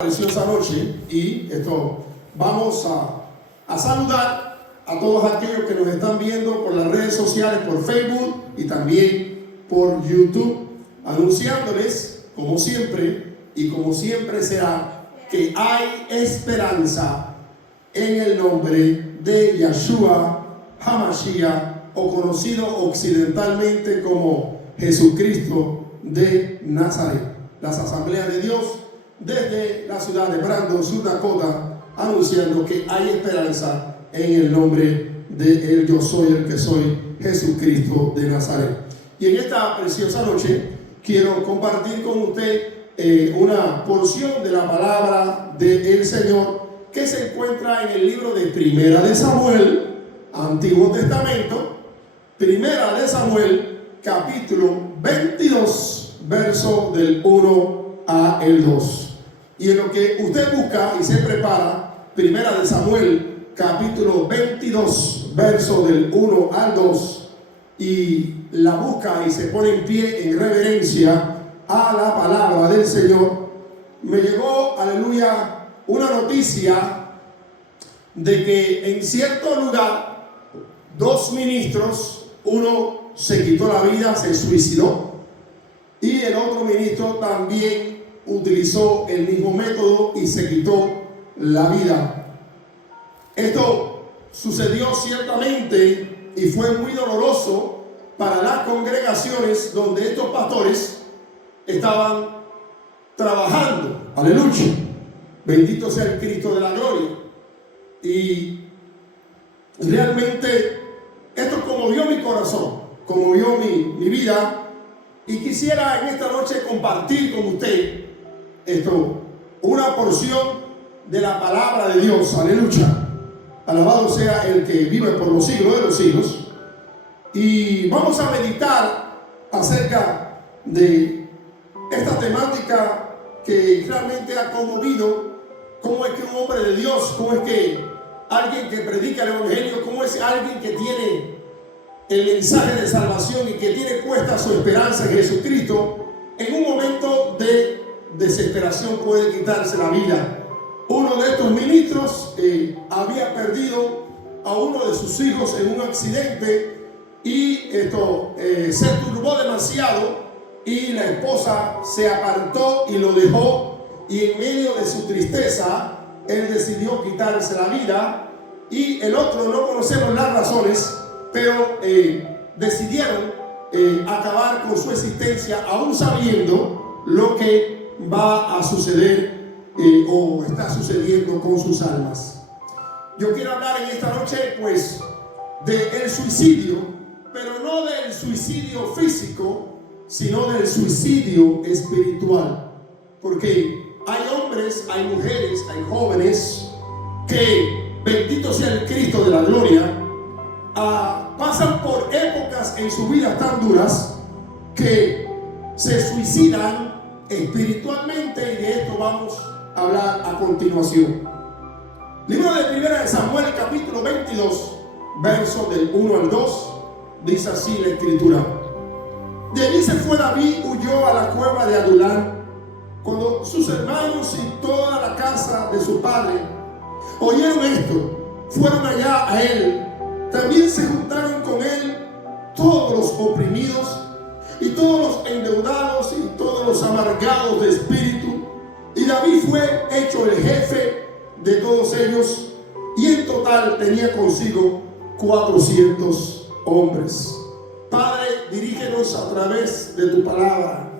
Preciosa noche y vamos a saludar a todos aquellos que nos están viendo por las redes sociales, por Facebook y también por YouTube, anunciándoles como siempre y como siempre será que hay esperanza en el nombre de Yeshua HaMashiach, o conocido occidentalmente como Jesucristo de Nazaret. Las asambleas de Dios desde la ciudad de Brandon, South Dakota, anunciando que hay esperanza en el nombre de el Yo Soy el que soy, Jesucristo de Nazaret. Y en esta preciosa noche quiero compartir con usted una porción de la palabra del Señor que se encuentra en el libro de Primera de Samuel, Antiguo Testamento, Primera de Samuel, capítulo 22, verso del 1 a el 2. Y en lo que usted busca y se prepara, Primera de Samuel, capítulo 22, verso del 1 al 2, y la busca y se pone en pie en reverencia a la palabra del Señor, me llegó, aleluya, una noticia de que en cierto lugar, dos ministros, uno se quitó la vida, se suicidó, y el otro ministro también utilizó el mismo método y se quitó la vida. Esto sucedió ciertamente y fue muy doloroso para las congregaciones donde estos pastores estaban trabajando. Aleluya. Bendito sea el Cristo de la gloria. Y realmente esto conmovió mi corazón, conmovió mi vida, y quisiera en esta noche compartir con usted una porción de la palabra de Dios. Aleluya. Alabado sea el que vive por los siglos de los siglos. Y vamos a meditar acerca de esta temática que realmente ha conmovido. Cómo es que un hombre de Dios, cómo es que alguien que predica el evangelio, cómo es alguien que tiene el mensaje de salvación y que tiene puesta su esperanza en Jesucristo, en un momento de desesperación puede quitarse la vida. Uno de estos ministros había perdido a uno de sus hijos en un accidente y se turbó demasiado, y la esposa se apartó y lo dejó, y en medio de su tristeza él decidió quitarse la vida, y el otro no conocemos las razones, pero decidieron acabar con su existencia aún sabiendo lo que va a suceder o está sucediendo con sus almas. Yo quiero hablar en esta noche pues del suicidio, pero no del suicidio físico, sino del suicidio espiritual, porque hay hombres, hay mujeres, hay jóvenes que, bendito sea el Cristo de la gloria, pasan por épocas en su vida tan duras que se suicidan espiritualmente, y de esto vamos a hablar a continuación. Libro de Primera de Samuel, capítulo 22, versos del 1 al 2, dice así la escritura. De allí se fue David, huyó a la cueva de Adulán. Cuando sus hermanos y toda la casa de su padre oyeron esto, fueron allá a él. También se juntaron con él todos los oprimidos y todos los endeudados y todos los amargados de espíritu. Y David fue hecho el jefe de todos ellos, y en total tenía consigo 400 hombres. Padre, dirígenos a través de tu palabra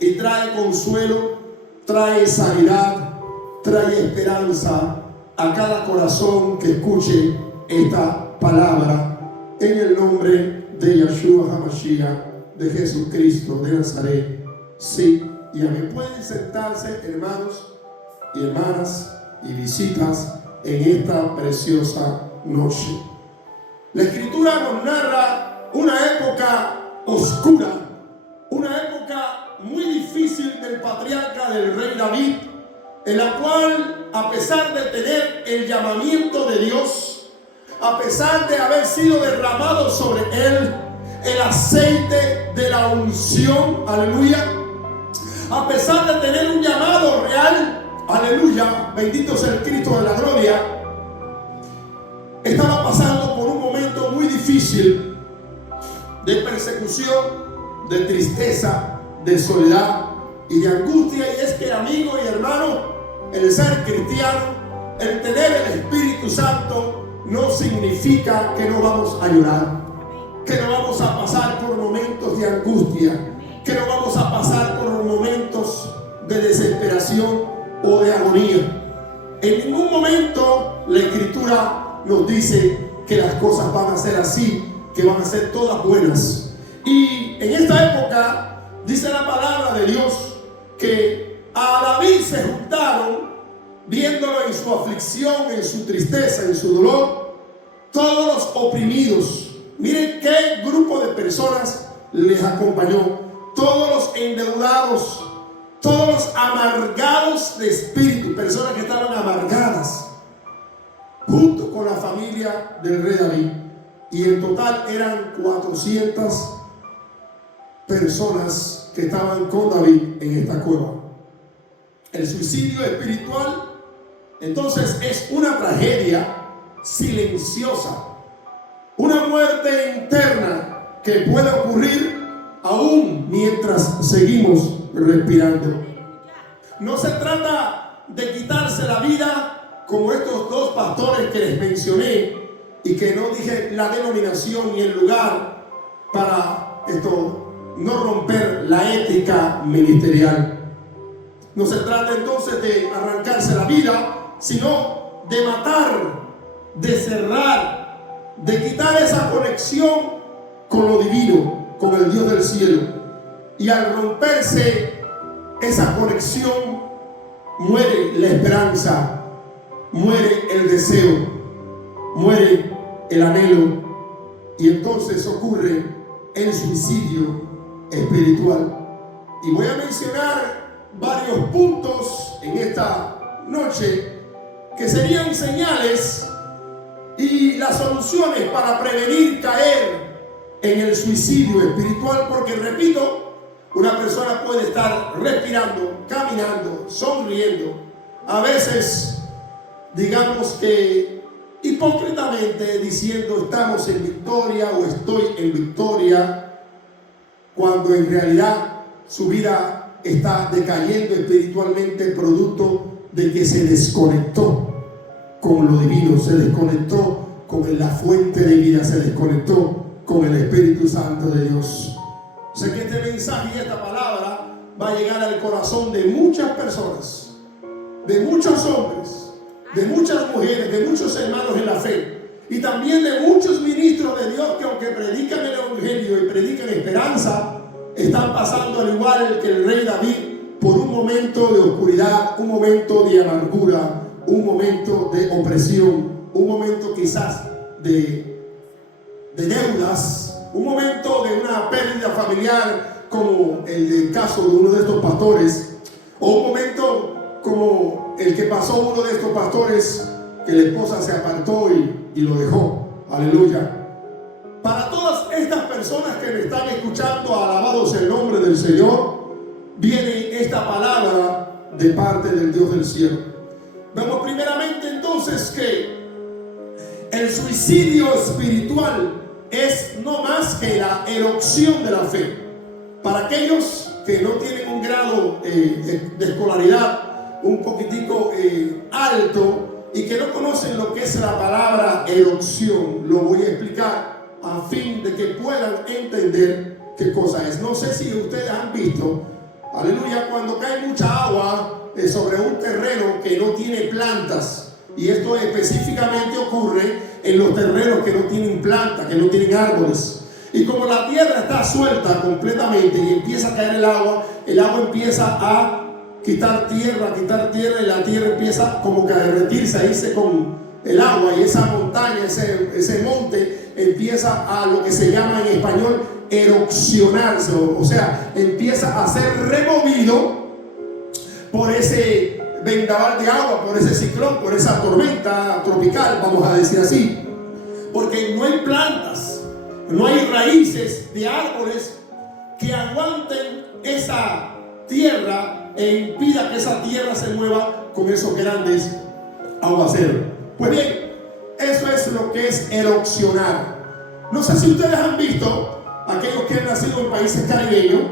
y trae consuelo, trae sanidad, trae esperanza a cada corazón que escuche esta palabra, en el nombre de Yeshua HaMashiach, de Jesucristo de Nazaret. Sí y amén. Pueden sentarse, hermanos y hermanas y visitas, en esta preciosa noche. La escritura nos narra una época oscura, una época muy difícil del patriarca del rey David, en la cual, a pesar de tener el llamamiento de Dios, a pesar de haber sido derramado sobre él el aceite de la unción, aleluya, a pesar de tener un llamado real, aleluya, bendito sea el Cristo de la gloria, estaba pasando por un momento muy difícil de persecución, de tristeza, de soledad y de angustia. Y es que, amigo y hermano, el ser cristiano, el tener el Espíritu Santo, no significa que no vamos a llorar, que no vamos a pasar por momentos de angustia, que no vamos a pasar por momentos de desesperación o de agonía. En ningún momento la Escritura nos dice que las cosas van a ser así, que van a ser todas buenas. Y en esta época dice la palabra de Dios que a David se juntaron, viéndolo en su aflicción, en su tristeza, en su dolor, todos los oprimidos. Miren qué grupo de personas les acompañó: todos los endeudados, todos los amargados de espíritu, personas que estaban amargadas, junto con la familia del rey David. Y en total eran 400 personas que estaban con David en esta cueva. El suicidio espiritual, entonces, es una tragedia silenciosa, una muerte interna que puede ocurrir aún mientras seguimos respirando. No se trata de quitarse la vida como estos dos pastores que les mencioné y que no dije la denominación ni el lugar para no romper la ética ministerial. No se trata entonces de arrancarse la vida, sino de matar, de cerrar, de quitar esa conexión con lo divino, con el Dios del cielo. Y al romperse esa conexión, muere la esperanza, muere el deseo, muere el anhelo, y entonces ocurre el suicidio espiritual. Y voy a mencionar varios puntos en esta noche que serían señales y las soluciones para prevenir caer en el suicidio espiritual, porque repito, una persona puede estar respirando, caminando, sonriendo, a veces digamos que hipócritamente diciendo estamos en victoria o estoy en victoria, cuando en realidad su vida está decayendo espiritualmente, producto de que se desconectó con lo divino, se desconectó con la fuente de vida, se desconectó con el Espíritu Santo de Dios. Sé que este mensaje y esta palabra va a llegar al corazón de muchas personas, de muchos hombres, de muchas mujeres, de muchos hermanos en la fe, y también de muchos ministros de Dios que, aunque predican el evangelio y predican esperanza, están pasando al igual que el rey David por un momento de oscuridad, un momento de amargura, un momento de opresión, un momento quizás de deudas, un momento de una pérdida familiar como el caso de uno de estos pastores, o un momento como el que pasó uno de estos pastores, que la esposa se apartó y lo dejó. Aleluya. Para todas estas personas que me están escuchando, alabados el nombre del Señor, viene esta palabra de parte del Dios del cielo. Vemos primeramente entonces que el suicidio espiritual es no más que la erupción de la fe. Para aquellos que no tienen un grado de escolaridad un poquitico alto y que no conocen lo que es la palabra erupción, lo voy a explicar a fin de que puedan entender qué cosa es. No sé si ustedes han visto, aleluya, cuando cae mucha agua sobre un terreno que no tiene plantas, y esto específicamente ocurre en los terrenos que no tienen plantas, que no tienen árboles. Y como la tierra está suelta completamente y empieza a caer el agua empieza a quitar tierra, y la tierra empieza como que a derretirse, a irse con el agua, y esa montaña, ese monte empieza a lo que se llama en español erupcionarse, o sea, empieza a ser removido por ese vendaval de agua, por ese ciclón, por esa tormenta tropical, vamos a decir así, porque no hay plantas, no hay raíces de árboles que aguanten esa tierra e impida que esa tierra se mueva con esos grandes aguaceros. Pues bien, eso es lo que es erosionar. No sé si ustedes han visto, aquellos que han nacido en países caribeños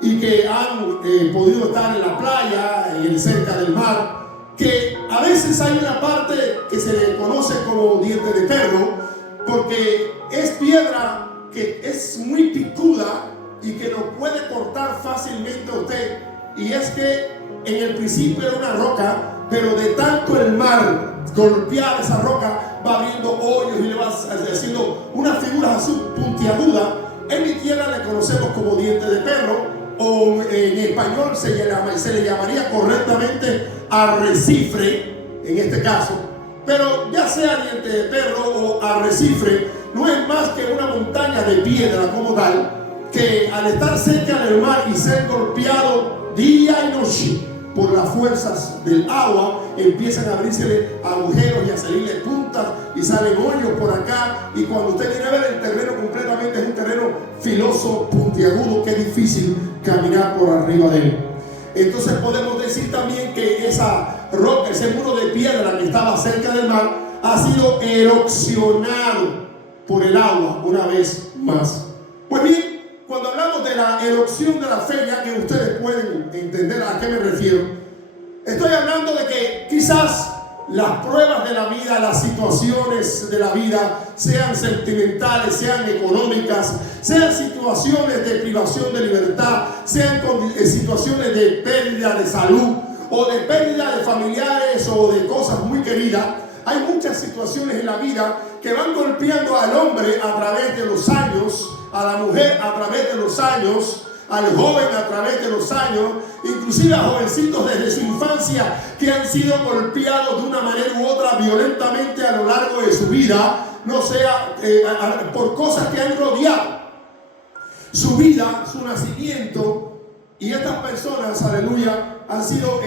y que han podido estar en la playa, cerca del mar, que a veces hay una parte que se le conoce como diente de perro, porque es piedra que es muy picuda y que lo puede cortar fácilmente a usted. Y es que en el principio era una roca, pero de tanto el mar golpear esa roca va abriendo hoyos y le va haciendo unas figuras así puntiagudas. En mi tierra le conocemos como diente de perro, o en español se le llamaría correctamente arrecifre en este caso. Pero ya sea diente de perro o arrecifre, no es más que una montaña de piedra como tal, que al estar cerca del mar y ser golpeado día y noche por las fuerzas del agua, empiezan a abrirse agujeros y a salirle puntas y salen hoyos por acá, y cuando usted viene a ver el terreno completamente es un terreno filoso, puntiagudo, que es difícil caminar por arriba de él. Entonces podemos decir también que esa roca, ese muro de piedra que estaba cerca del mar, ha sido erosionado por el agua una vez más. Pues bien, cuando hablamos de la erosión de la fe, ya que ustedes pueden entender a qué me refiero, estoy hablando de que quizás las pruebas de la vida, las situaciones de la vida, sean sentimentales, sean económicas, sean situaciones de privación de libertad, sean situaciones de pérdida de salud o de pérdida de familiares o de cosas muy queridas. Hay muchas situaciones en la vida que van golpeando al hombre a través de los años, a la mujer a través de los años, al joven a través de los años, inclusive a jovencitos desde su infancia que han sido golpeados de una manera u otra violentamente a lo largo de su vida, no sea por cosas que han rodeado su vida, su nacimiento. Y estas personas, aleluya, han sido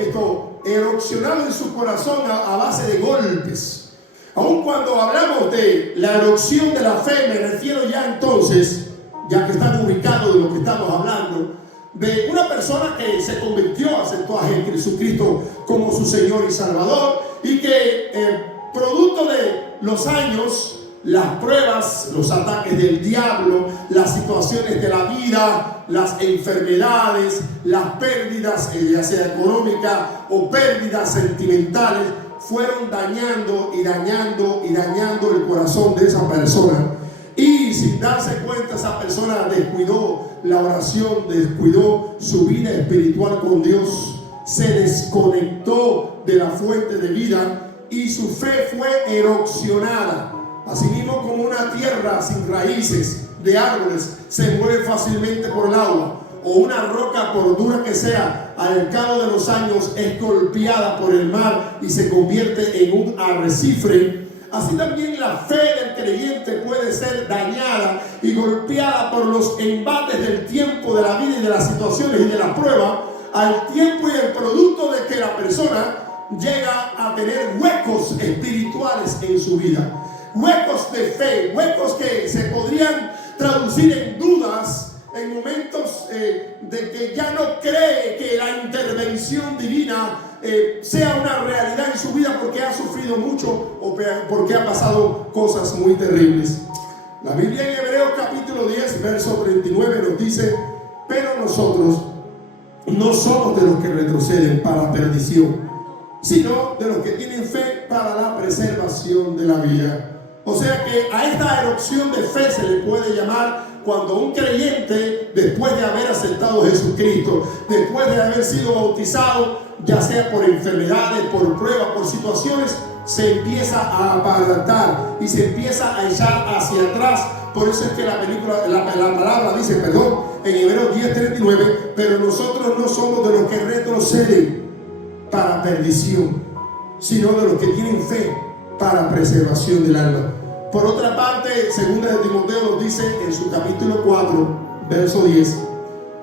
erosionadas en su corazón a base de golpes. Aun cuando hablamos de la erosión de la fe, me refiero ya entonces, ya que están ubicados de lo que estamos hablando, de una persona que se convirtió, aceptó a Jesucristo como su Señor y Salvador, y que producto de los años, las pruebas, los ataques del diablo, las situaciones de la vida, las enfermedades, las pérdidas, ya sea económicas o pérdidas sentimentales, fueron dañando y dañando y dañando el corazón de esa persona. Y sin darse cuenta, esa persona descuidó la oración, descuidó su vida espiritual con Dios, se desconectó de la fuente de vida y su fe fue erosionada. Asimismo, como una tierra sin raíces de árboles se mueve fácilmente por el agua, o una roca, por dura que sea, al cabo de los años es golpeada por el mar y se convierte en un arrecife. Así también la fe del creyente puede ser dañada y golpeada por los embates del tiempo, de la vida y de las situaciones y de las pruebas, al tiempo y el producto de que la persona llega a tener huecos espirituales en su vida. Huecos de fe, huecos que se podrían traducir en dudas, en momentos de que ya no cree que la intervención divina sea una realidad en su vida porque ha sufrido mucho o porque ha pasado cosas muy terribles. La Biblia en Hebreos capítulo 10, verso 39 nos dice: pero nosotros no somos de los que retroceden para perdición, sino de los que tienen fe para la preservación de la vida. O sea que a esta erupción de fe se le puede llamar cuando un creyente, después de haber aceptado a Jesucristo, después de haber sido bautizado, ya sea por enfermedades, por pruebas, por situaciones, se empieza a apartar y se empieza a echar hacia atrás. Por eso es que la palabra dice, en Hebreos 10:39, pero nosotros no somos de los que retroceden para perdición, sino de los que tienen fe para preservación del alma. Por otra parte, segunda de Timoteo nos dice en su capítulo 4, verso 10: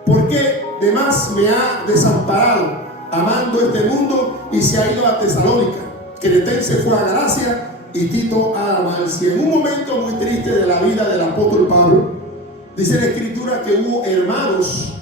porque de más me ha desamparado, amando este mundo, y se ha ido a Tesalónica. Cretense fue a Galacia y Tito a Dalmacia. En un momento muy triste de la vida del apóstol Pablo, dice la Escritura que hubo hermanos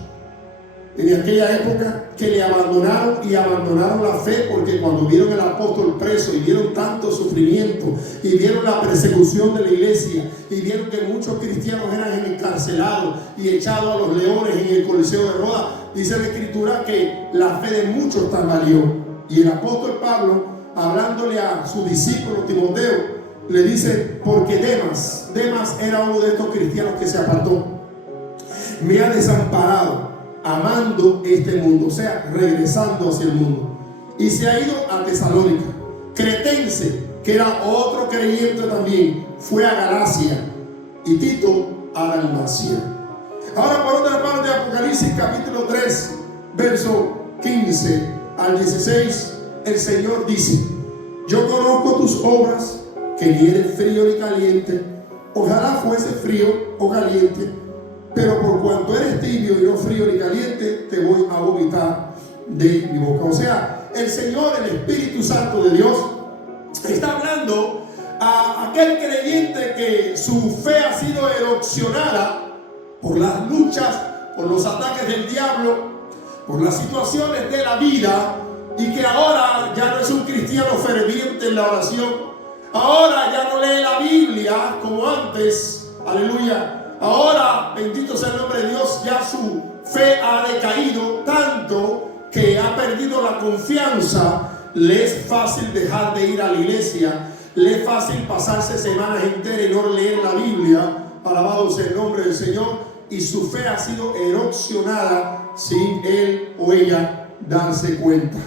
en aquella época que le abandonaron y abandonaron la fe, porque cuando vieron al apóstol preso y vieron tanto sufrimiento y vieron la persecución de la iglesia y vieron que muchos cristianos eran encarcelados y echados a los leones en el Coliseo de Rodas, dice la Escritura que la fe de muchos tambaleó. Y el apóstol Pablo, hablándole a su discípulo Timoteo, le dice: porque Demas era uno de estos cristianos que se apartó, me ha desamparado amando este mundo, o sea, regresando hacia el mundo, y se ha ido a Tesalónica. Cretense, que era otro creyente también, fue a Galacia, y Tito a Dalmacia. Ahora, por otra parte, Apocalipsis capítulo 3, verso 15 al 16, el Señor dice: yo conozco tus obras, que ni eres frío ni caliente. Ojalá fuese frío o caliente, pero por cuanto eres tibio y no frío ni caliente, te voy a vomitar de mi boca. O sea, el Señor, el Espíritu Santo de Dios, está hablando a aquel creyente que su fe ha sido erosionada por las luchas, por los ataques del diablo, por las situaciones de la vida, y que ahora ya no es un cristiano ferviente en la oración. Ahora ya no lee la Biblia como antes. Aleluya. Ahora, bendito sea el nombre de Dios, ya su fe ha decaído tanto que ha perdido la confianza. Le es fácil dejar de ir a la iglesia. Le es fácil pasarse semanas enteras y no leer la Biblia. Alabado sea el nombre del Señor. Y su fe ha sido erosionada sin él o ella darse cuenta.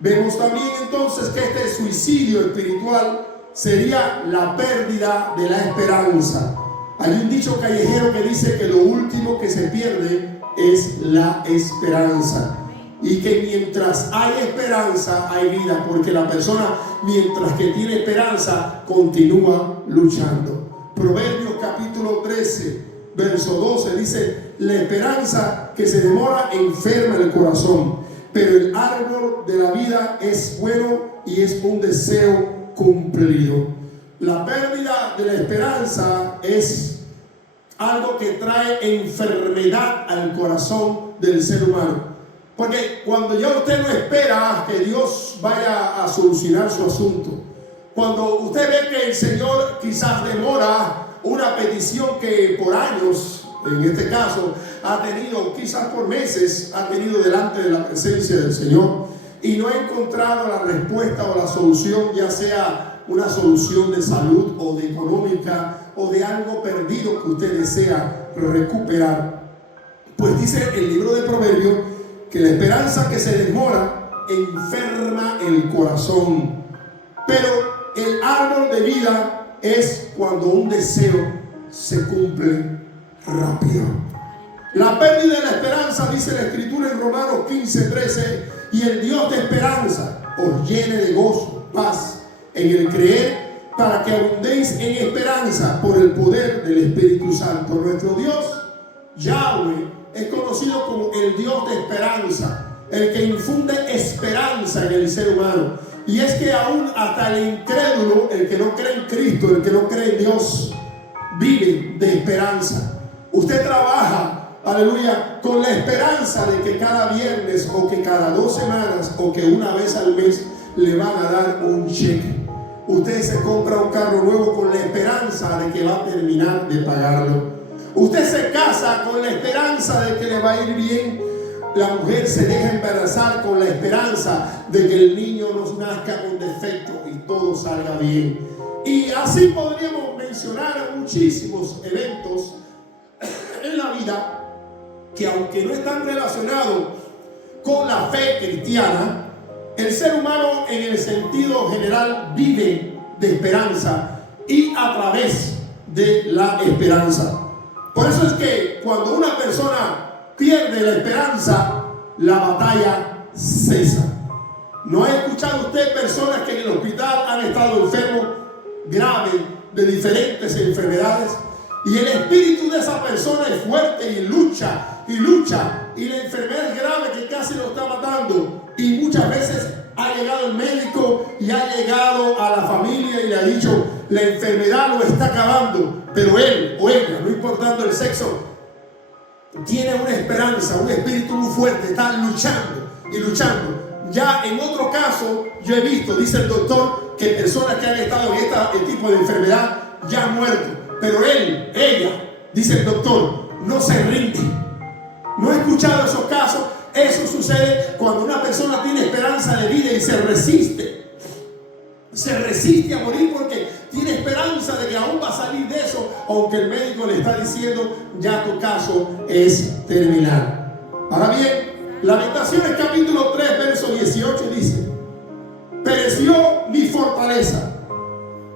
Vemos también entonces que este suicidio espiritual sería la pérdida de la esperanza. Hay un dicho callejero que dice que lo último que se pierde es la esperanza, y que mientras hay esperanza hay vida, porque la persona, mientras que tiene esperanza, continúa luchando. Proverbios capítulo 13, verso 12 dice: la esperanza que se demora enferma el corazón, pero el árbol de la vida es bueno y es un deseo cumplido. La pérdida de la esperanza es algo que trae enfermedad al corazón del ser humano, porque cuando ya usted no espera que Dios vaya a solucionar su asunto, cuando usted ve que el Señor quizás demora una petición que por años, en este caso, ha tenido, quizás por meses, ha tenido delante de la presencia del Señor, y no ha encontrado la respuesta o la solución, ya sea una solución de salud o de económica o de algo perdido que usted desea recuperar, pues dice el libro de Proverbios que la esperanza que se demora enferma el corazón, pero el árbol de vida es cuando un deseo se cumple rápido. La pérdida de la esperanza, dice la Escritura en Romanos 15:13: y el Dios de esperanza os llene de gozo, paz en el creer, para que abundéis en esperanza por el poder del Espíritu Santo. Nuestro Dios, Yahweh, es conocido como el Dios de esperanza, el que infunde esperanza en el ser humano. Y es que aún hasta el incrédulo, el que no cree en Cristo, el que no cree en Dios, vive de esperanza. Usted trabaja, aleluya, con la esperanza de que cada viernes o que cada 2 semanas o que una vez al mes le van a dar un cheque. Usted se compra un carro nuevo con la esperanza de que va a terminar de pagarlo. Usted se casa con la esperanza de que le va a ir bien. La mujer se deja embarazar con la esperanza de que el niño no nazca con defecto y todo salga bien. Y así podríamos mencionar muchísimos eventos en la vida que, aunque no están relacionados con la fe cristiana, el ser humano en el sentido general vive de esperanza y a través de la esperanza. Por eso es que cuando una persona pierde la esperanza, la batalla cesa. ¿No ha escuchado usted personas que en el hospital han estado enfermos graves de diferentes enfermedades? Y el espíritu de esa persona es fuerte y lucha, y la enfermedad es grave que casi lo está matando. Y muchas veces ha llegado el médico y ha llegado a la familia y le ha dicho: la enfermedad lo está acabando, pero él o ella, no importando el sexo, tiene una esperanza, un espíritu muy fuerte, está luchando y luchando. Ya en otro caso, yo he visto, dice el doctor, que personas que han estado en este tipo de enfermedad ya han muerto. Pero ella, dice el doctor, no se rinde. No he escuchado esos casos. Eso sucede cuando una persona tiene esperanza de vida y se resiste. Se resiste a morir porque tiene esperanza de que aún va a salir de eso, aunque el médico le está diciendo ya tu caso es terminal. Ahora bien, Lamentaciones capítulo 3 verso 18 dice: pereció mi fortaleza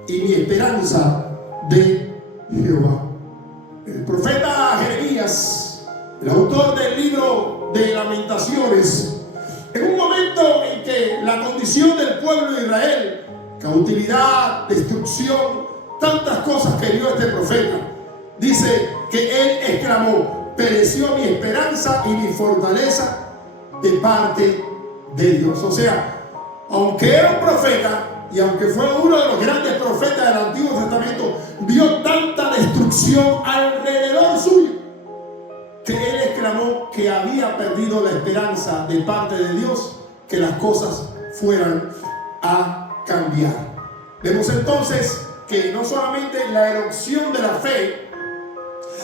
y mi esperanza de Jehová. El profeta Jeremías, el autor del libro de Lamentaciones, en un momento en que la condición del pueblo de Israel, cautividad, destrucción, tantas cosas que vio este profeta, dice que él exclamó: pereció mi esperanza y mi fortaleza de parte de Dios. O sea, aunque era un profeta y aunque fue uno de los grandes profetas del Antiguo Testamento, vio tanta destrucción alrededor suyo que él exclamó que había perdido la esperanza de parte de Dios que las cosas fueran a cambiar. Vemos entonces que no solamente la erupción de la fe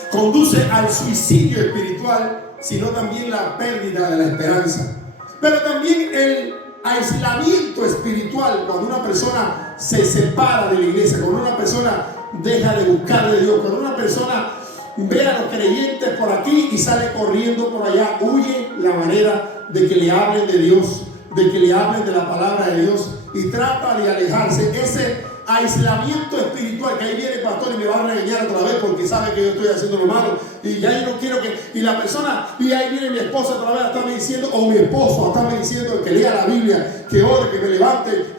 conduce al suicidio espiritual, sino también la pérdida de la esperanza. Pero también el aislamiento espiritual, cuando una persona se separa de la iglesia, cuando una persona deja de buscar de Dios, cuando una persona ve a los creyentes por aquí y sale corriendo por allá, huye la manera de que le hablen de Dios, de que le hablen de la palabra de Dios y trata de alejarse. Ese aislamiento espiritual, que ahí viene el pastor y me va a regañar otra vez porque sabe que yo estoy haciendo lo malo y ya yo no quiero que, y la persona, y ahí viene mi esposa otra vez a estarme diciendo, o mi esposo a estarme diciendo que lea la Biblia, que ore, que me levante,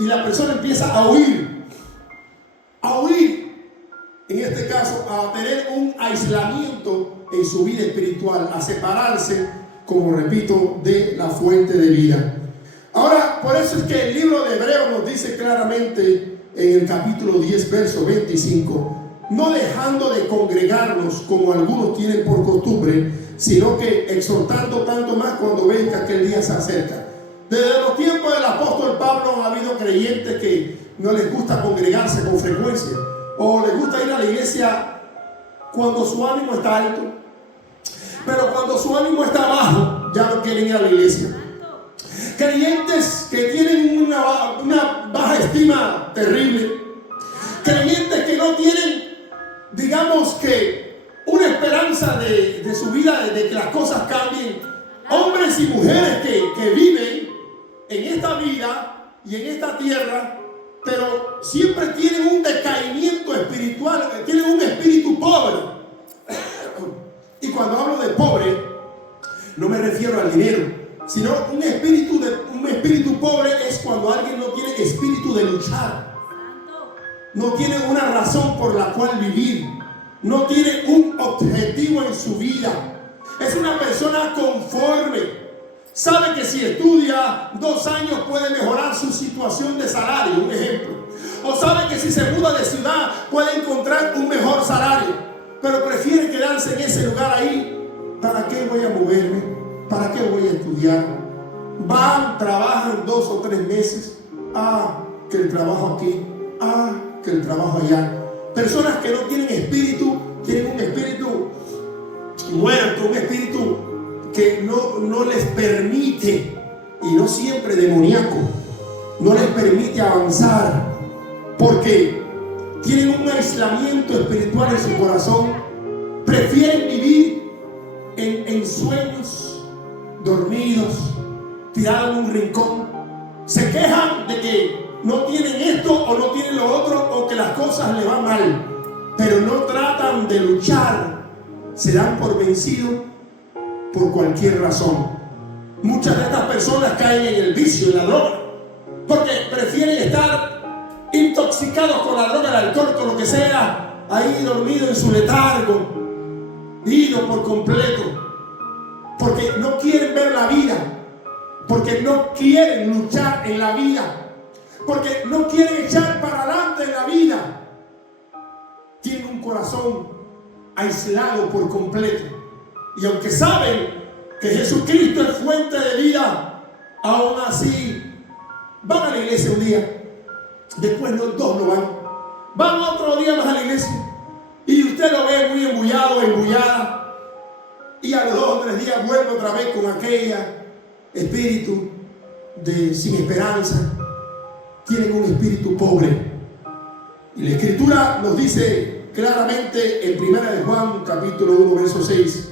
y la persona empieza a huir, en este caso a tener un aislamiento en su vida espiritual, a separarse, como repito, de la fuente de vida. Ahora, por eso es que el libro de Hebreos nos dice claramente en el capítulo 10, verso 25: no dejando de congregarnos como algunos tienen por costumbre, sino que exhortando tanto más cuando ven que aquel día se acerca. Desde los tiempos del apóstol Pablo ha habido creyentes que no les gusta congregarse con frecuencia, o les gusta ir a la iglesia cuando su ánimo está alto, pero cuando su ánimo está bajo ya no quieren ir a la iglesia. Creyentes que tienen una baja estima terrible, creyentes que no tienen, digamos que, una esperanza de su vida, de que las cosas cambien. Hombres y mujeres que viven en esta vida y en esta tierra, pero siempre tienen un decaimiento espiritual, tienen un espíritu pobre. Y cuando hablo de pobre, no me refiero al dinero, sino un espíritu pobre es cuando alguien no tiene espíritu de luchar, no tiene una razón por la cual vivir, no tiene un objetivo en su vida. Es una persona conforme, sabe que si estudia 2 años puede mejorar su situación de salario, un ejemplo, o sabe que si se muda de ciudad puede encontrar un mejor salario, pero prefiere quedarse en ese lugar ahí. ¿Para qué voy a moverme? ¿Para qué voy a estudiar? Van, trabajan 2 o 3 meses. Que el trabajo aquí. Que el trabajo allá. Personas que no tienen espíritu, tienen un espíritu muerto, un espíritu que no les permite, y no siempre demoníaco, no les permite avanzar, porque tienen un aislamiento espiritual en su corazón. Prefieren vivir en sueños, dormidos, tirados en un rincón. Se quejan de que no tienen esto o no tienen lo otro, o que las cosas les van mal, pero no tratan de luchar. Se dan por vencidos por cualquier razón. Muchas de estas personas caen en el vicio, en la droga, porque prefieren estar intoxicados con la droga, el alcohol, con lo que sea, ahí dormido en su letargo, ido por completo, porque no quieren ver la vida, porque no quieren luchar en la vida, porque no quieren echar para adelante en la vida. Tienen un corazón aislado por completo. Y aunque saben que Jesucristo es fuente de vida, aún así van a la iglesia un día, después los dos no van otro día más a la iglesia, y usted lo ve muy embullado, embullada, y a los 2 o 3 días vuelve otra vez con aquella espíritu de sin esperanza. Tienen un espíritu pobre. Y la Escritura nos dice claramente en 1 de Juan capítulo 1 verso 6: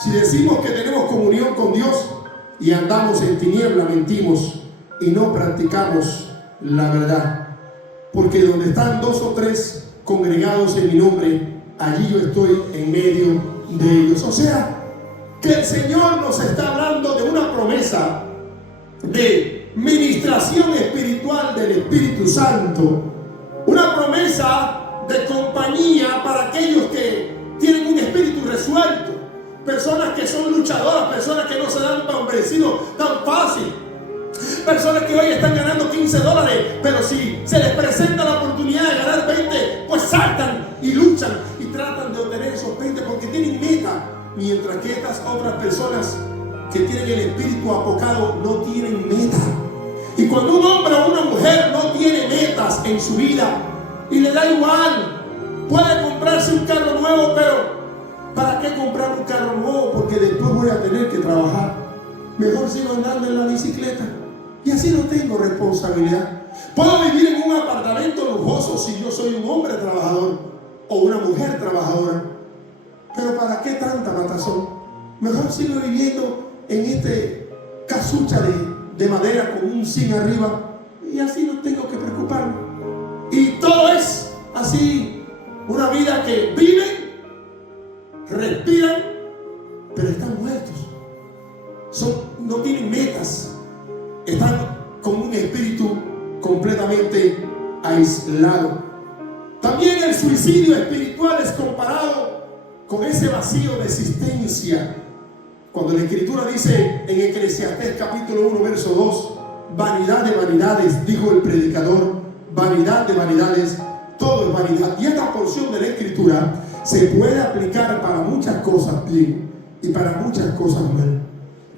si decimos que tenemos comunión con Dios y andamos en tiniebla, mentimos y no practicamos la verdad. Porque donde están 2 o 3 congregados en mi nombre, allí yo estoy en medio de ellos. O sea, que el Señor nos está hablando de una promesa de ministración espiritual del Espíritu Santo, una promesa de compañía para aquellos que tienen un espíritu resuelto, personas que son luchadoras, personas que no se dan tan vencidos tan fácil, personas que hoy están ganando $15, pero si se les presenta la oportunidad de ganar 20, pues saltan y luchan y tratan de obtener esos 20 porque tienen meta, mientras que estas otras personas que tienen el espíritu apocado no tienen meta. Y cuando un hombre o una mujer no tiene metas en su vida y le da igual, puede comprarse un carro nuevo, pero ¿para qué comprar un carro nuevo? Porque después voy a tener que trabajar. Mejor sigo andando en la bicicleta y así no tengo responsabilidad. Puedo vivir en un apartamento lujoso si yo soy un hombre trabajador o una mujer trabajadora, pero ¿para qué tanta matazón? Mejor sigo viviendo en este casucha de madera con un zinc arriba y así no tengo que preocuparme. Y todo es así, una vida que viven, respiran, pero están muertos. No tienen metas, están con un espíritu completamente aislado. También el suicidio espiritual es comparado con ese vacío de existencia. Cuando la Escritura dice en Eclesiastés capítulo 1 verso 2: vanidad de vanidades, dijo el predicador, vanidad de vanidades, todo es vanidad. Y esta porción de la Escritura se puede aplicar para muchas cosas bien y para muchas cosas mal.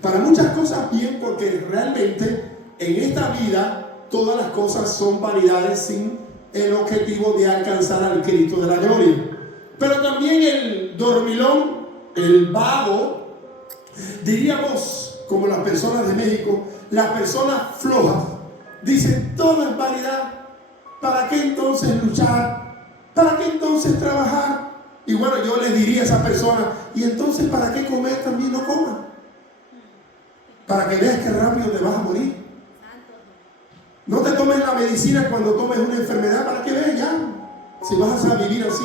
Para muchas cosas bien porque realmente en esta vida todas las cosas son vanidades sin el objetivo de alcanzar al Cristo de la gloria. Pero también el dormilón, el vago, diríamos como las personas de México, las personas flojas, dicen todo es vanidad. ¿Para qué entonces luchar? ¿Para qué entonces trabajar? Y bueno, yo les diría a esa persona: y entonces ¿para qué comer? También no comas, para que veas que rápido te vas a morir. No te tomes la medicina cuando tomes una enfermedad, para que veas ya si vas a vivir así,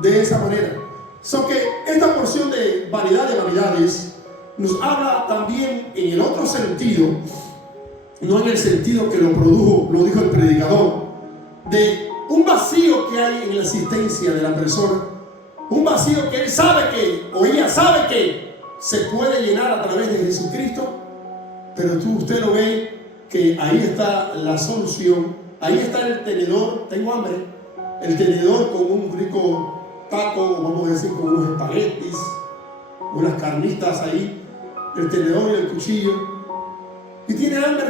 de esa manera. Que esta porción de vanidad de vanidades nos habla también en el otro sentido, no en el sentido que lo produjo, lo dijo el predicador, de un vacío que hay en la existencia de la persona, un vacío que él sabe que, o ella sabe que se puede llenar a través de Jesucristo, pero usted lo ve que ahí está la solución, ahí está el tenedor, tengo hambre, el tenedor con un rico taco, vamos a decir, con unos espaguetis, unas carnitas ahí, el tenedor y el cuchillo, y tiene hambre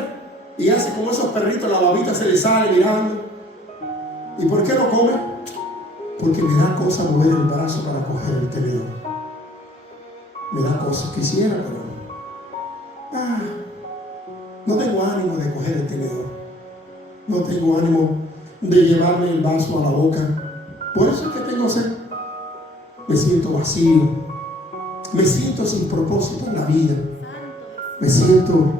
y hace como esos perritos, la babita se le sale mirando. ¿Y por qué no come? Porque me da cosa mover el brazo para coger el tenedor, me da cosa, quisiera, pero no tengo ánimo de coger el tenedor, no tengo ánimo de llevarme el vaso a la boca. Por eso es que tengo sed, me siento vacío, me siento sin propósito en la vida, me siento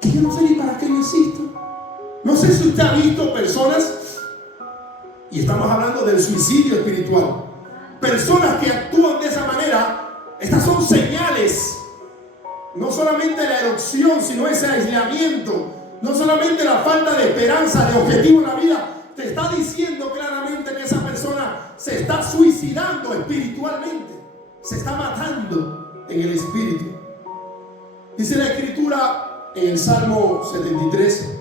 que yo no sé ni para qué yo existo. No sé si usted ha visto personas, y estamos hablando del suicidio espiritual, personas que actúan de esa manera. Estas son señales, no solamente la erupción, sino ese aislamiento, no solamente la falta de esperanza, de objetivo en la vida. Te está diciendo claramente que esa persona se está suicidando espiritualmente, se está matando en el espíritu. Dice la Escritura en el Salmo 73,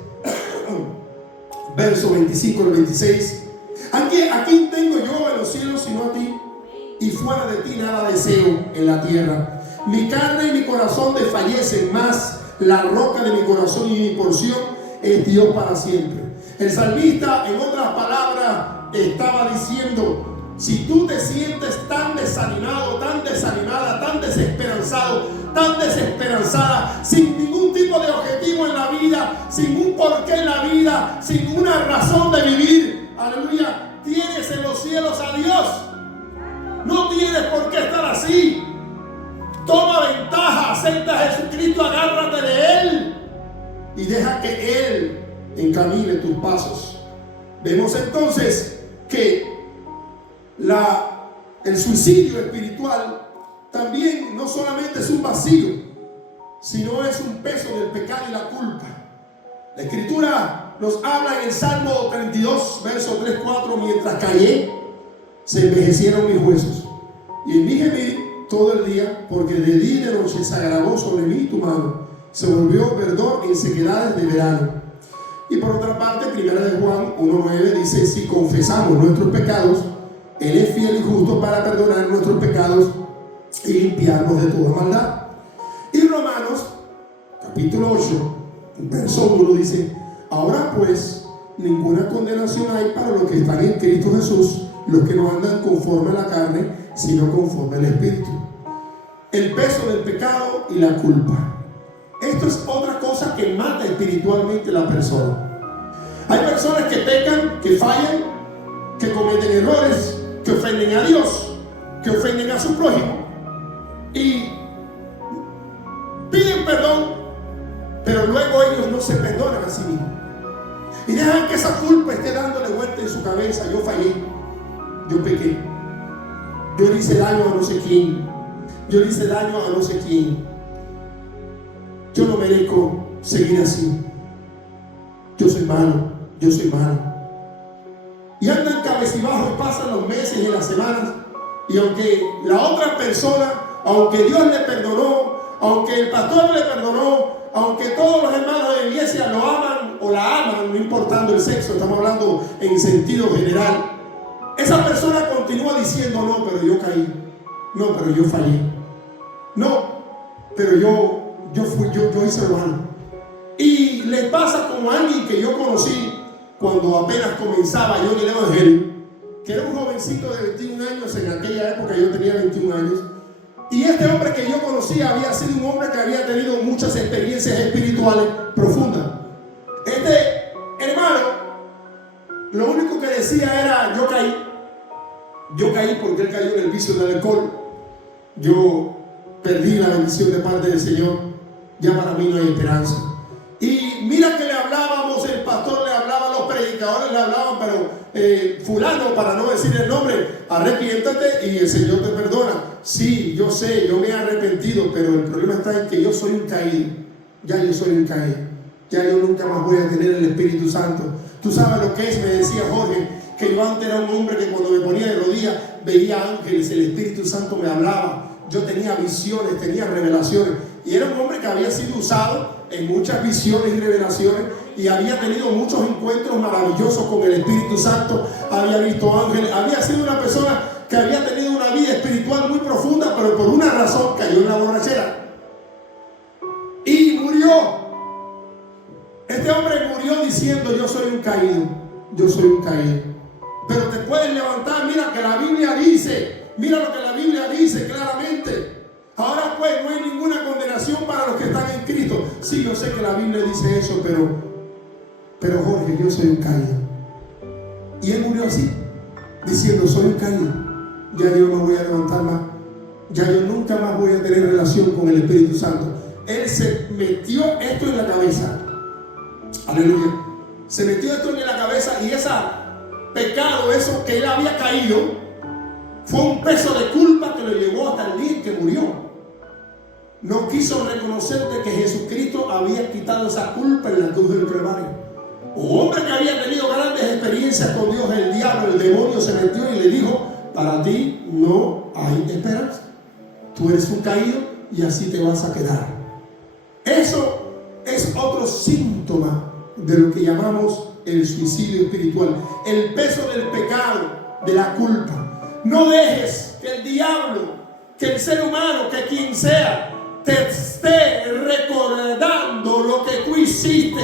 verso 25 al 26: ¿A quién tengo yo en los cielos sino a ti? Y fuera de ti nada deseo en la tierra. Mi carne y mi corazón desfallecen, mas la roca de mi corazón y mi porción es Dios para siempre. El salmista, en otras palabras, estaba diciendo: si tú te sientes tan desanimado, tan desanimada, tan desesperanzado, tan desesperanzada, sin ningún tipo de objetivo en la vida, sin un porqué en la vida, sin una razón de vivir, aleluya, tienes en los cielos a Dios. No tienes por qué estar así. Toma ventaja, acepta a Jesucristo, agárrate de Él y deja que Él encamine tus pasos. Vemos entonces que el suicidio espiritual también no solamente es un vacío, sino es un peso del pecado y la culpa. La Escritura nos habla en el Salmo 32, verso 3-4: mientras callé, se envejecieron mis huesos, y en mí gemí todo el día, porque de día y de noche se agravó sobre mí tu mano, se volvió verdor en sequedades de verano. Y por otra parte, 1 Juan 1:9 dice: si confesamos nuestros pecados, Él es fiel y justo para perdonar nuestros pecados y limpiarnos de toda maldad. Y Romanos capítulo 8, verso 1 dice: ahora pues, ninguna condenación hay para los que están en Cristo Jesús, los que no andan conforme a la carne, sino conforme al Espíritu. El peso del pecado y la culpa. Esto es otra cosa que mata espiritualmente a la persona. Hay personas que pecan, que fallan, que cometen errores, que ofenden a Dios, que ofenden a su prójimo y piden perdón, pero luego ellos no se perdonan a sí mismos y dejan que esa culpa esté dándole vuelta en su cabeza. Yo fallé, yo pequé, yo le hice daño a no sé quién, yo le hice daño a no sé quién, yo no merezco seguir así, yo soy malo, yo soy malo. Y andan cabecibajo y pasan los meses y las semanas, y aunque la otra persona, aunque Dios le perdonó, aunque el pastor le perdonó, aunque todos los hermanos de la iglesia lo aman o la aman, no importando el sexo, estamos hablando en sentido general, esa persona continúa diciendo: no, pero yo caí, no, pero yo fallé, no, pero yo hice lo malo. Y le pasa como a alguien que yo conocí cuando apenas comenzaba yo en el evangelio, que era un jovencito de 21 años. En aquella época yo tenía 21 años, y este hombre que yo conocía había sido un hombre que había tenido muchas experiencias espirituales profundas. Este hermano lo único que decía era: yo caí porque él cayó en el vicio del alcohol, yo perdí la bendición de parte del Señor, ya para mí no hay esperanza. Y mira que le hablábamos, el pastor le hablaba, los predicadores le hablaban, pero fulano, para no decir el nombre, arrepiéntate y el Señor te perdona. Sí, yo sé, yo me he arrepentido, pero el problema está en que yo soy un caído. Ya yo soy un caído, ya yo nunca más voy a tener el Espíritu Santo. Tú sabes lo que es, me decía Jorge, que yo antes era un hombre que cuando me ponía de rodillas veía ángeles, el Espíritu Santo me hablaba, yo tenía visiones, tenía revelaciones, y era un hombre que había sido usado en muchas visiones y revelaciones, y había tenido muchos encuentros maravillosos con el Espíritu Santo, había visto ángeles, había sido una persona que había tenido una vida espiritual muy profunda, pero por una razón cayó en la borrachera y murió. Este hombre murió diciendo: yo soy un caído, yo soy un caído. Pero te puedes levantar. Mira que la Biblia dice, mira lo que la Biblia dice claramente: ahora pues no hay ninguna condenación para los que están en Cristo. Sí, yo sé que la Biblia dice eso, pero Jorge, yo soy un caído. Y él murió así, diciendo: soy un caído, ya yo no me voy a levantar más, ya yo nunca más voy a tener relación con el Espíritu Santo. Él se metió esto en la cabeza, aleluya, se metió esto en la cabeza, y ese pecado, eso que él había caído, fue un peso de culpa que lo llevó hasta el día en que murió. No quiso reconocer de que Jesucristo había quitado esa culpa en la cruz del Calvario. Un hombre que había tenido grandes experiencias con Dios, el diablo, el demonio se metió y le dijo: para ti no hay esperanza, tú eres un caído y así te vas a quedar. Eso es otro síntoma de lo que llamamos el suicidio espiritual, el peso del pecado, de la culpa. No dejes que el diablo, que el ser humano, que quien sea, te esté recordando lo que tú hiciste.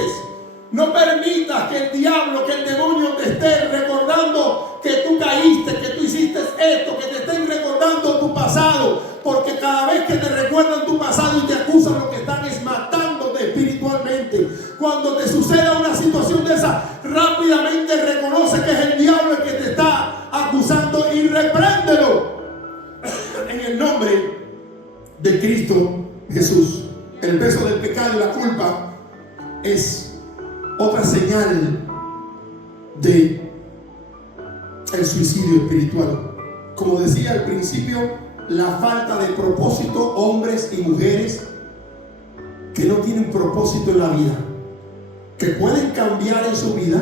No permitas que el diablo, que el demonio te esté recordando que tú caíste, que tú hiciste esto, que te estén recordando tu pasado. Porque cada vez que te recuerdan tu pasado y te acusan, lo que están es matándote espiritualmente. Cuando te suceda una situación de esa, rápidamente reconoce que es el diablo el que te está acusando y repréndelo en el nombre de Cristo Jesús. El peso del pecado y la culpa es otra señal de el suicidio espiritual. Como decía al principio, la falta de propósito, hombres y mujeres que no tienen propósito en la vida, que pueden cambiar en su vida,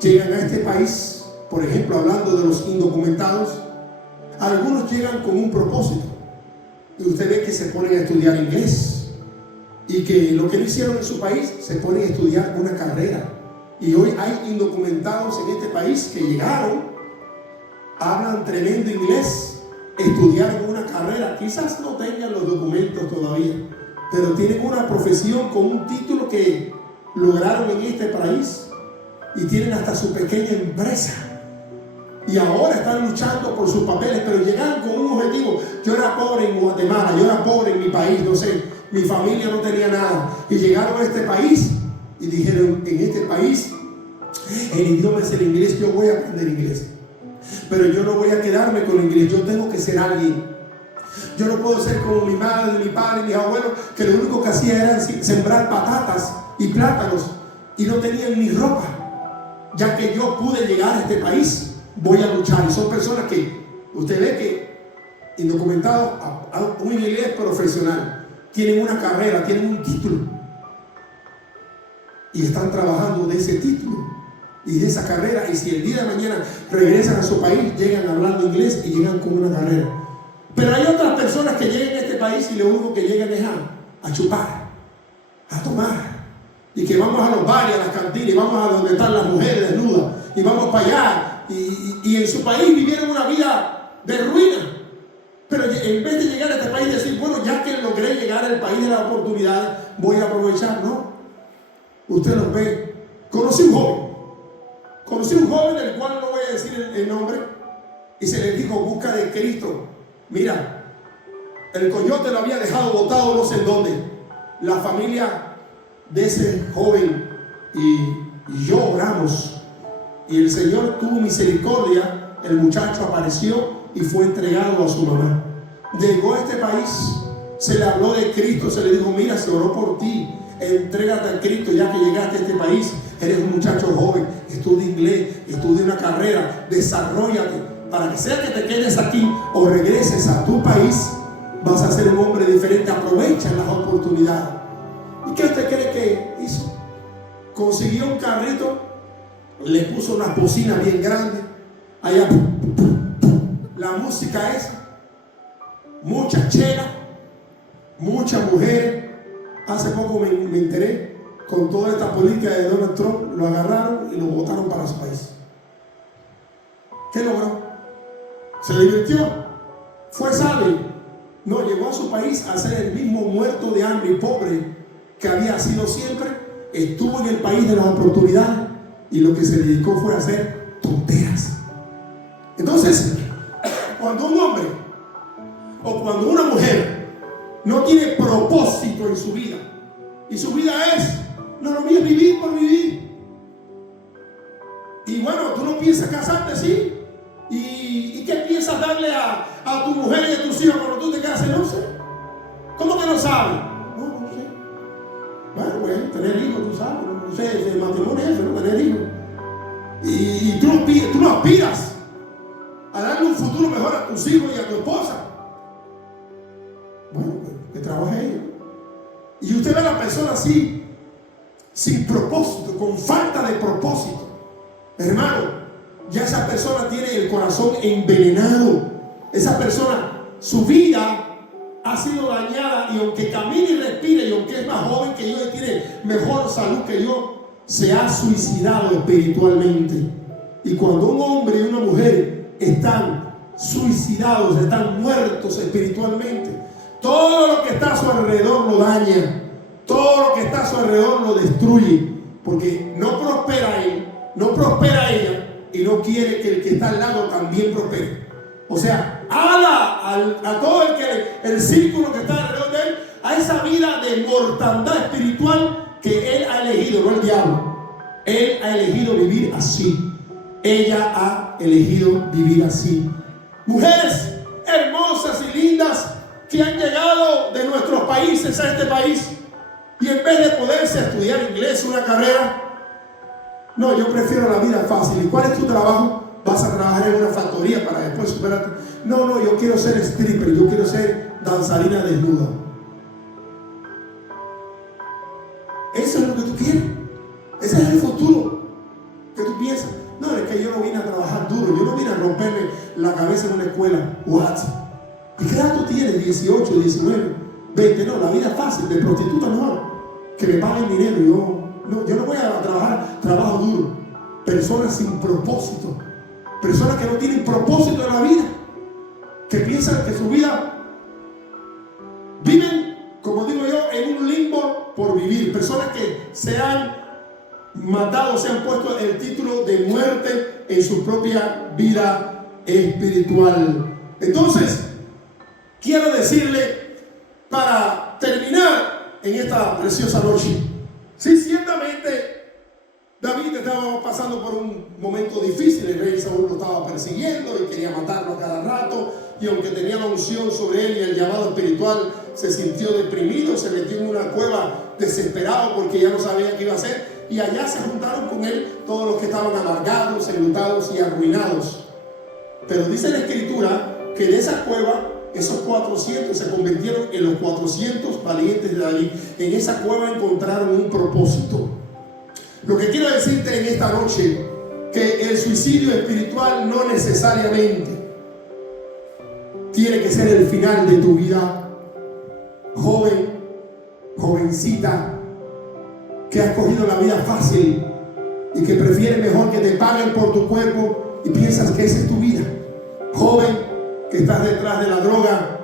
llegan a este país, por ejemplo, hablando de los indocumentados, algunos llegan con un propósito y usted ve que se ponen a estudiar inglés y que lo que no hicieron en su país se ponen a estudiar una carrera. Y hoy hay indocumentados en este país que llegaron, hablan tremendo inglés, estudiaron una carrera, quizás no tengan los documentos todavía, pero tienen una profesión con un título que lograron en este país y tienen hasta su pequeña empresa y ahora están luchando por sus papeles, pero llegaron con un objetivo. Yo era pobre en Guatemala, yo era pobre en mi país, no sé, mi familia no tenía nada, y llegaron a este país y dijeron: en este país el idioma es el inglés, yo voy a aprender inglés, pero yo no voy a quedarme con el inglés, yo tengo que ser alguien. Yo no puedo ser como mi madre, mi padre, mis abuelos, que lo único que hacían era sembrar patatas y plátanos y no tenían ni ropa. Ya que yo pude llegar a este país, voy a luchar. Y son personas que usted ve que indocumentados, un inglés profesional, tienen una carrera, tienen un título y están trabajando de ese título y de esa carrera, y si el día de mañana regresan a su país, llegan hablando inglés y llegan con una carrera. Pero hay otras personas que llegan a este país y lo único que llegan es a chupar, a tomar, y que vamos a los bares, a las cantinas, y vamos a donde están las mujeres desnudas, y vamos para allá, y en su país vivieron una vida de ruina. Pero en vez de llegar a este país y decir: bueno, ya que logré llegar al país de las oportunidades, voy a aprovechar. No, usted los ve. Conocí un joven del cual no voy a decir el nombre, y se le dijo: busca de Cristo. Mira, el coyote lo había dejado botado no sé en dónde. La familia de ese joven y yo oramos, y el Señor tuvo misericordia. El muchacho apareció y fue entregado a su mamá. Llegó a este país, se le habló de Cristo, se le dijo: mira, se oró por ti, entrégate a Cristo ya que llegaste a este país. Eres un muchacho joven, estudia inglés, estudia una carrera, desarróllate, para que sea que te quedes aquí o regreses a tu país, vas a ser un hombre diferente. Aprovecha las oportunidades. ¿Y qué usted cree que hizo? Consiguió un carrito, le puso una bocina bien grande, allá la música esa, mucha chela, muchas mujeres. Hace poco me enteré, con toda esta política de Donald Trump, lo agarraron y lo botaron para su país. ¿Qué logró? ¿Se divirtió? ¿Fue sabio? No, llegó a su país a ser el mismo muerto de hambre y pobre que había sido siempre. Estuvo en el país de las oportunidades y lo que se dedicó fue a hacer tonteras. Entonces, cuando un hombre o cuando una mujer no tiene propósito en su vida, y su vida es: no, lo mío es vivir por vivir, y bueno, tú no piensas casarte, ¿sí? ¿Y qué piensas darle a tu mujer y a tus hijos cuando tú te cases? No sé. ¿Cómo que no sabes? No sé. Bueno, tener hijos, tú sabes. No sé, el matrimonio es eso, ¿no? Tener hijos. Y tú no aspiras a darle un futuro mejor a tus hijos y a tu esposa. Bueno, pues que trabaje ella. Y usted ve a la persona así, sin propósito, con falta de propósito. Hermano, ya esa persona tiene el corazón envenenado. Esa persona, su vida ha sido dañada, y aunque camine y respire, y aunque es más joven que yo y tiene mejor salud que yo, se ha suicidado espiritualmente. Y cuando un hombre y una mujer están suicidados, están muertos espiritualmente. Todo lo que está a su alrededor lo daña, todo lo que está a su alrededor lo destruye, porque no prospera él, no prospera ella, y no quiere que el que está al lado también prospere. O sea, a todo el círculo que está alrededor de él, a esa vida de mortandad espiritual que él ha elegido, no el diablo. Él ha elegido vivir así. Ella ha elegido vivir así. Mujeres hermosas y lindas que han llegado de nuestros países a este país, y en vez de poderse estudiar inglés, una carrera, no, yo prefiero la vida fácil. ¿Y cuál es tu trabajo? Vas a trabajar en una factoría para después superarte. No, yo quiero ser stripper, yo quiero ser danzarina desnuda. Eso es lo que tú quieres. Ese es el futuro que tú piensas. No, es que yo no vine a trabajar duro, yo no vine a romperme la cabeza en una escuela. What? ¿Y qué edad tú tienes? 18, 19, 20. No, la vida fácil, de prostituta mejor. Que me paguen dinero. Yo no voy a trabajar trabajo duro. Personas sin propósito. Personas que no tienen propósito en la vida. Que piensan que su vida viven, como digo yo, en un limbo por vivir. Personas que se han matado, se han puesto el título de muerte en su propia vida espiritual. Entonces, quiero decirle, para terminar en esta preciosa noche, sí, ciertamente David estaba pasando por un momento difícil. El rey Saúl lo estaba persiguiendo y quería matarlo a cada rato, y aunque tenía la unción sobre él y el llamado espiritual, se sintió deprimido, se metió en una cueva desesperado porque ya no sabía qué iba a hacer, y allá se juntaron con él todos los que estaban amargados, enlutados y arruinados. Pero dice la escritura que de esa cueva, esos 400 se convirtieron en los 400 valientes de David. En esa cueva encontraron un propósito. Lo que quiero decirte en esta noche, que el suicidio espiritual no necesariamente tiene que ser el final de tu vida. Joven, jovencita, que has cogido la vida fácil y que prefieres mejor que te paguen por tu cuerpo y piensas que esa es tu vida. Joven, que estás detrás de la droga,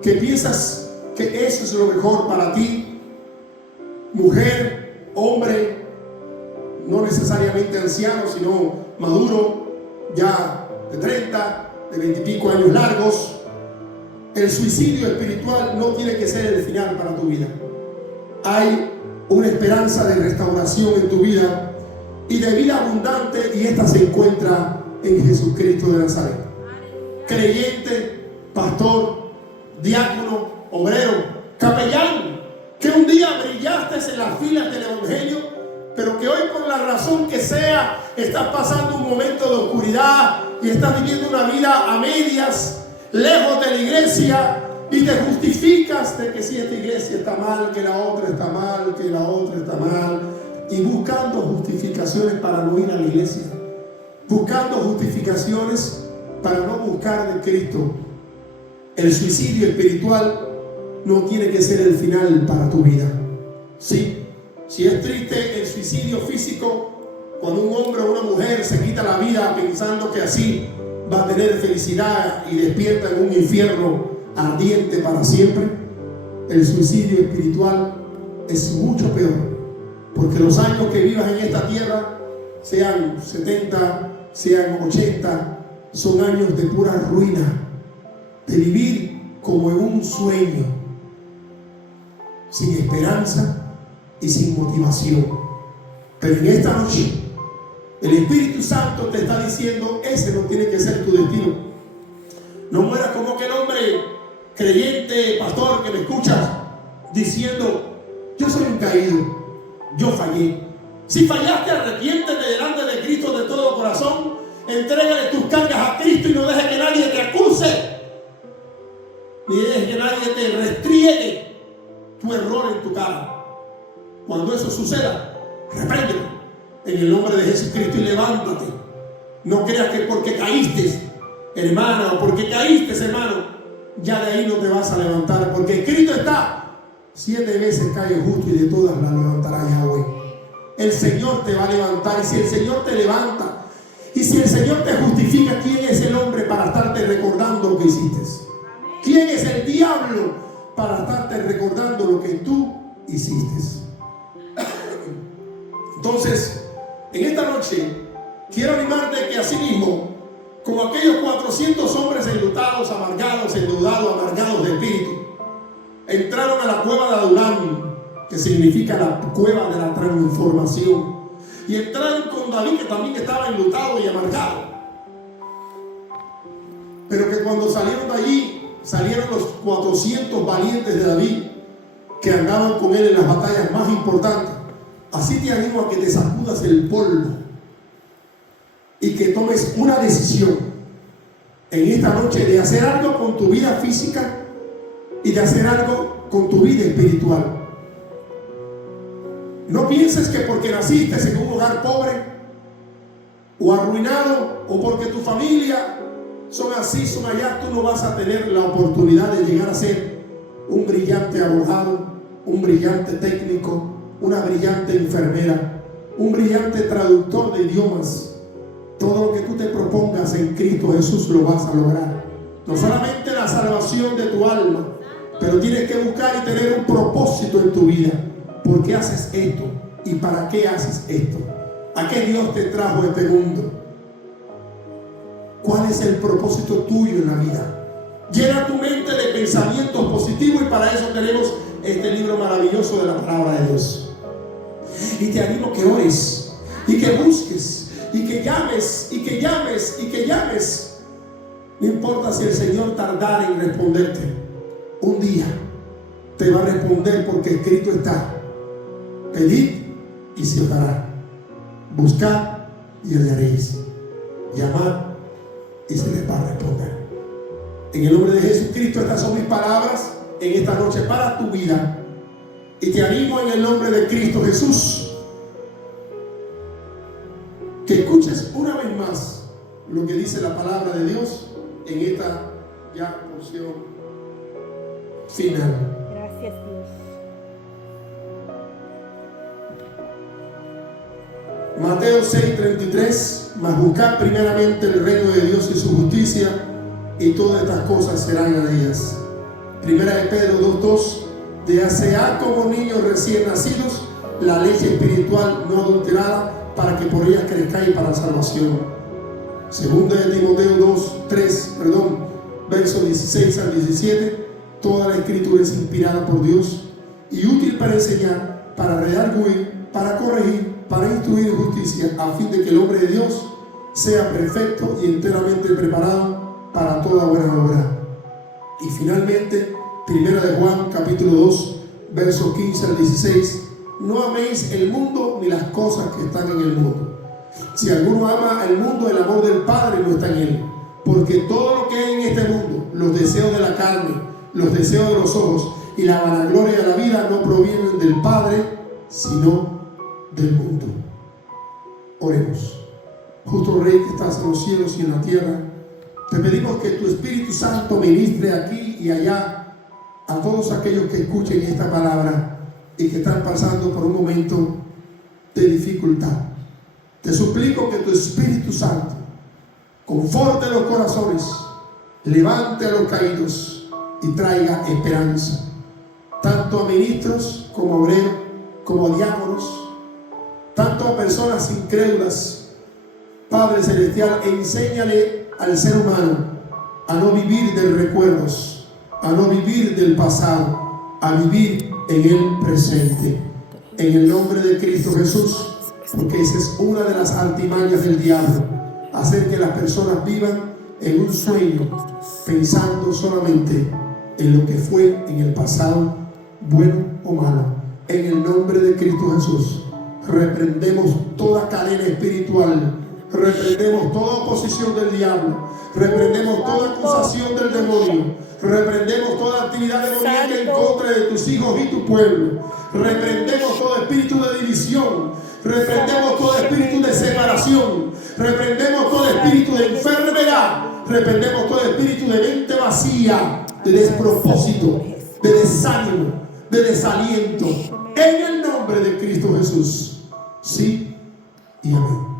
que piensas que eso es lo mejor para ti. Mujer, hombre, no necesariamente anciano, sino maduro, ya de 30, de 20 y pico años largos. El suicidio espiritual no tiene que ser el final para tu vida. Hay una esperanza de restauración en tu vida y de vida abundante, y esta se encuentra en Jesucristo de Nazaret. Creyente, pastor, diácono, obrero, capellán, que un día brillaste en las filas del Evangelio, pero que hoy, por la razón que sea, estás pasando un momento de oscuridad y estás viviendo una vida a medias, lejos de la iglesia, y te justificas de que si esta iglesia está mal, que la otra está mal, que la otra está mal, y buscando justificaciones para no ir a la iglesia, buscando justificaciones para no buscar de Cristo. El suicidio espiritual no tiene que ser el final para tu vida. Sí, si es triste el suicidio físico, cuando un hombre o una mujer se quita la vida pensando que así va a tener felicidad y despierta en un infierno ardiente para siempre, el suicidio espiritual es mucho peor, porque los años que vivas en esta tierra, sean 70, sean 80, son años de pura ruina, de vivir como en un sueño, sin esperanza y sin motivación. Pero en esta noche el Espíritu Santo te está diciendo: ese no tiene que ser tu destino. No mueras como aquel hombre creyente, pastor, que me escuchas, diciendo: yo soy un caído, yo fallé. Si fallaste, arrepiéntete delante de Cristo de todo corazón, entrégale tus cargas a Cristo y no dejes que nadie te acuse, ni dejes que nadie te restriegue tu error en tu cara. Cuando eso suceda, repréndelo en el nombre de Jesucristo y levántate. No creas que porque caíste, hermana, o porque caíste, hermano, ya de ahí no te vas a levantar, porque escrito está: 7 veces cae el justo y de todas las levantará Yahweh. El Señor te va a levantar, y si el Señor te levanta Y si el Señor te justifica, ¿quién es el hombre para estarte recordando lo que hiciste? ¿Quién es el diablo para estarte recordando lo que tú hiciste? Entonces, en esta noche quiero animarte que así mismo, como aquellos 400 hombres enlutados, amargados, endeudados, amargados de espíritu, entraron a la cueva de Adulam, que significa la cueva de la transformación, y entraron con David, que también estaba enlutado y amargado, pero que cuando salieron de allí, salieron los 400 valientes de David, que andaban con él en las batallas más importantes. Así te animo a que te sacudas el polvo y que tomes una decisión en esta noche de hacer algo con tu vida física y de hacer algo con tu vida espiritual. No pienses que porque naciste en un hogar pobre o arruinado, o porque tu familia son así, son allá, tú no vas a tener la oportunidad de llegar a ser un brillante abogado, un brillante técnico, una brillante enfermera, un brillante traductor de idiomas. Todo lo que tú te propongas en Cristo Jesús lo vas a lograr. No solamente la salvación de tu alma, pero tienes que buscar y tener un propósito en tu vida. ¿Por qué haces esto? ¿Y para qué haces esto? ¿A qué Dios te trajo a este mundo? ¿Cuál es el propósito tuyo en la vida? Llena tu mente de pensamientos positivos, y para eso tenemos este libro maravilloso de la palabra de Dios. Y te animo que ores y que busques y que llames y que llames y que llames. No importa si el Señor tardara en responderte, un día te va a responder, porque escrito está: pedid y se os dará, buscad y hallaréis, llamad y se les va a responder. En el nombre de Jesucristo, estas son mis palabras en esta noche para tu vida, y te animo en el nombre de Cristo Jesús que escuches una vez más lo que dice la palabra de Dios en esta ya porción final. Gracias, Dios. Mateo 6:33: mas buscad primeramente el reino de Dios y su justicia, y todas estas cosas serán añadidas. Primera de Pedro 2:2: desead como niños recién nacidos la leche espiritual no adulterada, para que por ella crezcáis para salvación. Segunda de Timoteo 3, versos 16 al 17: toda la escritura es inspirada por Dios y útil para enseñar, para redarguir, para corregir, para instruir en justicia, a fin de que el hombre de Dios sea perfecto y enteramente preparado para toda buena obra. Y finalmente, primera de Juan capítulo 2, versos 15 al 16: no améis el mundo ni las cosas que están en el mundo. Si alguno ama el mundo, el amor del Padre no está en él. Porque todo lo que hay en este mundo, los deseos de la carne, los deseos de los ojos y la vanagloria de la vida, no provienen del Padre, sino del mundo. Oremos. Justo Rey que estás en los cielos y en la tierra, te pedimos que tu Espíritu Santo ministre aquí y allá a todos aquellos que escuchen esta palabra y que están pasando por un momento de dificultad. Te suplico que tu Espíritu Santo conforte los corazones, levante a los caídos y traiga esperanza, tanto a ministros como obreros, como diáconos, tanto a personas incrédulas. Padre Celestial, enséñale al ser humano a no vivir de recuerdos, a no vivir del pasado, a vivir en el presente. En el nombre de Cristo Jesús, porque esa es una de las artimañas del diablo, hacer que las personas vivan en un sueño, pensando solamente en lo que fue en el pasado, bueno o malo. En el nombre de Cristo Jesús, reprendemos toda cadena espiritual, reprendemos toda oposición del diablo, reprendemos toda acusación del demonio, reprendemos toda actividad demoníaca en contra de tus hijos y tu pueblo, reprendemos todo espíritu de división, reprendemos todo espíritu de separación, reprendemos todo espíritu de enfermedad, reprendemos todo espíritu de mente vacía, de despropósito, de desánimo, de desaliento, en el nombre de Cristo Jesús. Sí y amén.